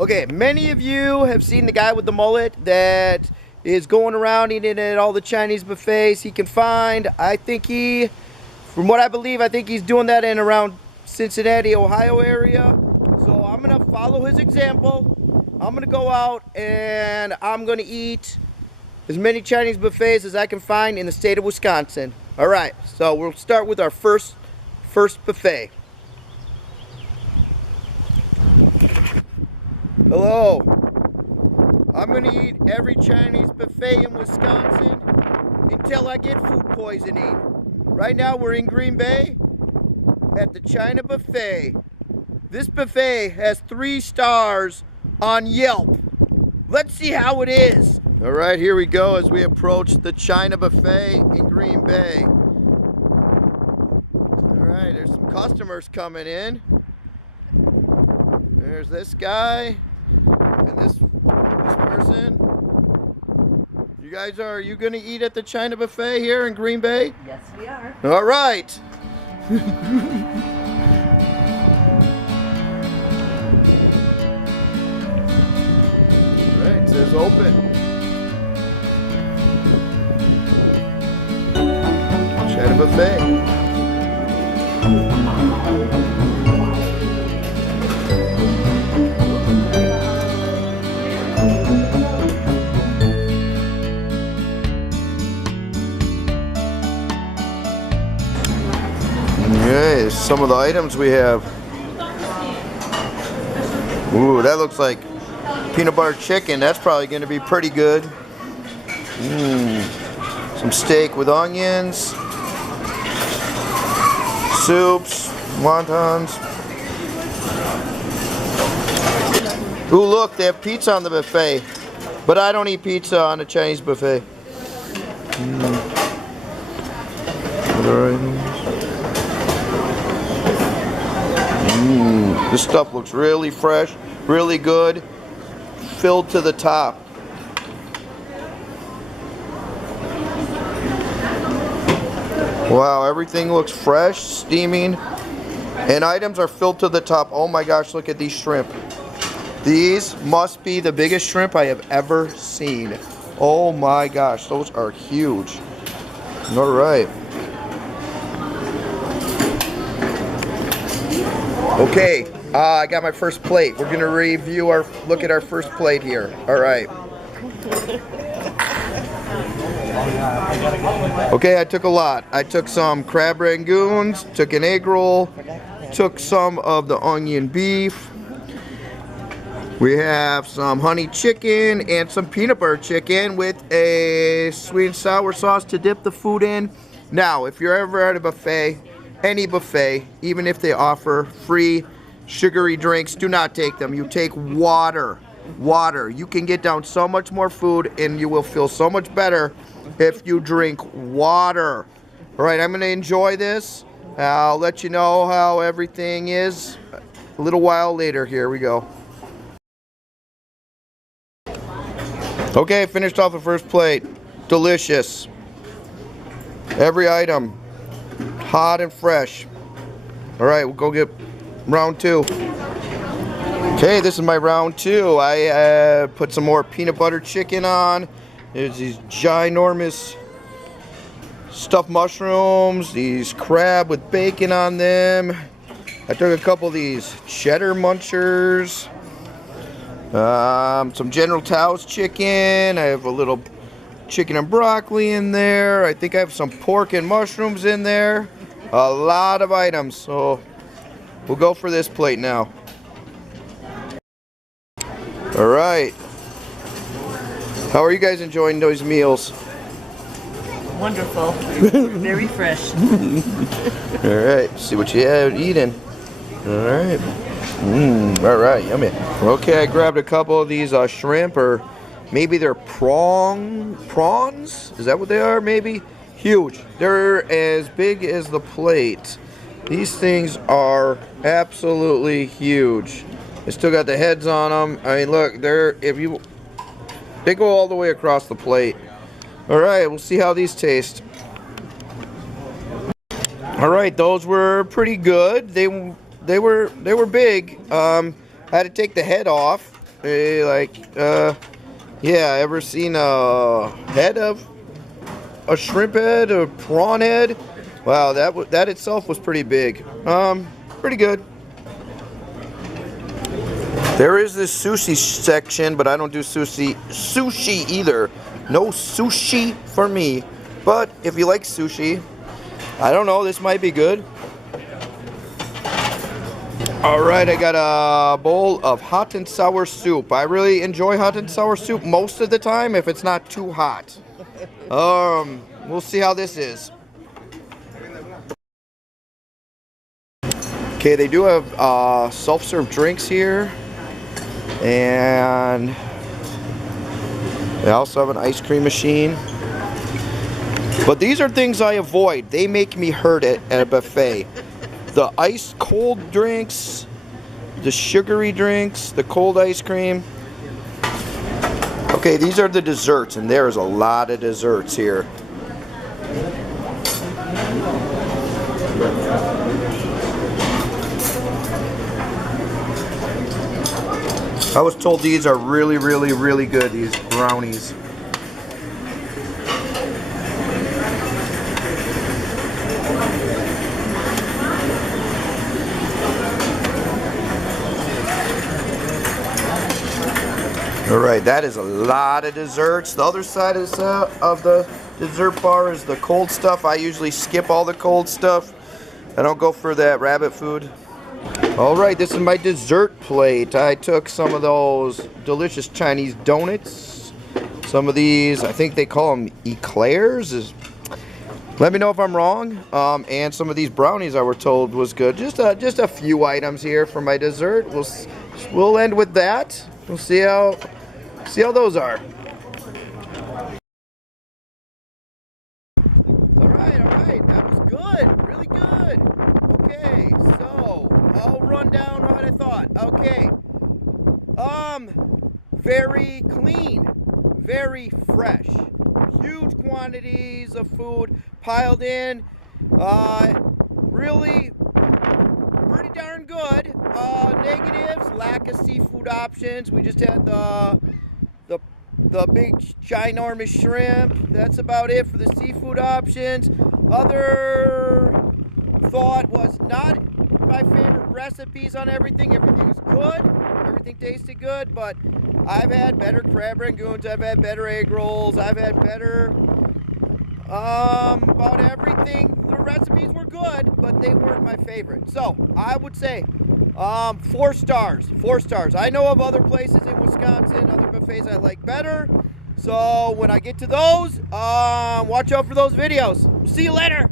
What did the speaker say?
Okay, many of you have seen the guy with the mullet that is going around eating at all the Chinese buffets he can find. From what I believe, I think he's doing that in around Cincinnati, Ohio area. So I'm gonna follow his example. I'm gonna go out and I'm gonna eat as many Chinese buffets as I can find in the state of Wisconsin. All right, so we'll start with our first buffet. Hello. I'm gonna eat every Chinese buffet in Wisconsin until I get food poisoning. Right now we're in Green Bay at the China Buffet. This buffet has 3 stars on Yelp. Let's see how it is. All right, here we go as we approach the China Buffet in Green Bay. All right, there's some customers coming in. There's this guy and this person. Are you gonna eat at the China Buffet here in Green Bay? Yes, we are. All right. All right, it says open. China Buffet. Okay, some of the items we have. Ooh, that looks like peanut butter chicken. That's probably going to be pretty good. Some steak with onions. Soups, wontons. Ooh, look, they have pizza on the buffet. But I don't eat pizza on a Chinese buffet. Other items. This stuff looks really fresh, really good, filled to the top. Wow, everything looks fresh, steaming, and items are filled to the top. Oh my gosh, look at these shrimp. These must be the biggest shrimp I have ever seen. Oh my gosh, those are huge. All right. Okay, I got my first plate. We're gonna look at our first plate here. All right. Okay, I took a lot. I took some crab rangoons, took an egg roll, took some of the onion beef. We have some honey chicken and some peanut butter chicken with a sweet and sour sauce to dip the food in. Now, if you're ever at a buffet, any buffet, even if they offer free sugary drinks, do not take them. You take water. Water. You can get down so much more food and you will feel so much better if you drink water. All right, I'm going to enjoy this. I'll let you know how everything is a little while later. Here we go. Okay, finished off the first plate. Delicious. Every item hot and fresh. All right, we'll go get round 2. Okay, this is my round 2. I put some more peanut butter chicken on. There's these ginormous stuffed mushrooms, these crab with bacon on them. I took a couple of these cheddar munchers. Some General Tso's chicken. I have a little chicken and broccoli in there. I think I have some pork and mushrooms in there. A lot of items, so we'll go for this plate now. All right. How are you guys enjoying those meals? Wonderful. Very fresh. All right, see what you have eating. All right. All right, yummy. Okay, I grabbed a couple of these shrimp, or maybe they're prawns. Is that what they are? Maybe. Huge. They're as big as the plate. These things are absolutely huge. They still got the heads on them. I mean, look, they go all the way across the plate. All right, we'll see how these taste. All right, those were pretty good. They were big. I had to take the head off Yeah, ever seen a head of a shrimp head, a prawn head? Wow, that itself was pretty big. Pretty good. There is this sushi section, but I don't do sushi either. No sushi for me. But if you like sushi, I don't know, this might be good. Alright, I got a bowl of hot and sour soup. I really enjoy hot and sour soup most of the time if it's not too hot. We'll see how this is. Okay, they do have self-serve drinks here. And they also have an ice cream machine. But these are things I avoid. They make me hurt at a buffet. The ice cold drinks, the sugary drinks, the cold ice cream. Okay, these are the desserts, and there's a lot of desserts here. I was told these are really, really, really good, these brownies. Alright, that is a lot of desserts. The other side of the dessert bar is the cold stuff. I usually skip all the cold stuff. I don't go for that rabbit food. Alright, this is my dessert plate. I took some of those delicious Chinese donuts. Some of these, I think they call them eclairs. Let me know if I'm wrong. And some of these brownies I were told was good. Just a few items here for my dessert. We'll end with that. We'll see how those are. Alright, that was good. Really good. Okay, so I'll run down what I thought. Okay. Very clean. Very fresh. Huge quantities of food piled in. Really pretty darn good. Negatives, lack of seafood options. We just had the big ginormous shrimp. That's about it for the seafood options. Other thought was not my favorite recipes on everything. Everything is good. Everything tasted good, but I've had better crab rangoons. I've had better egg rolls. I've had better about everything. The recipes were good, but they weren't my favorite. So I would say 4 stars. 4 stars. I know of other places in Wisconsin, other buffets I like better. So when I get to those, watch out for those videos. See you later.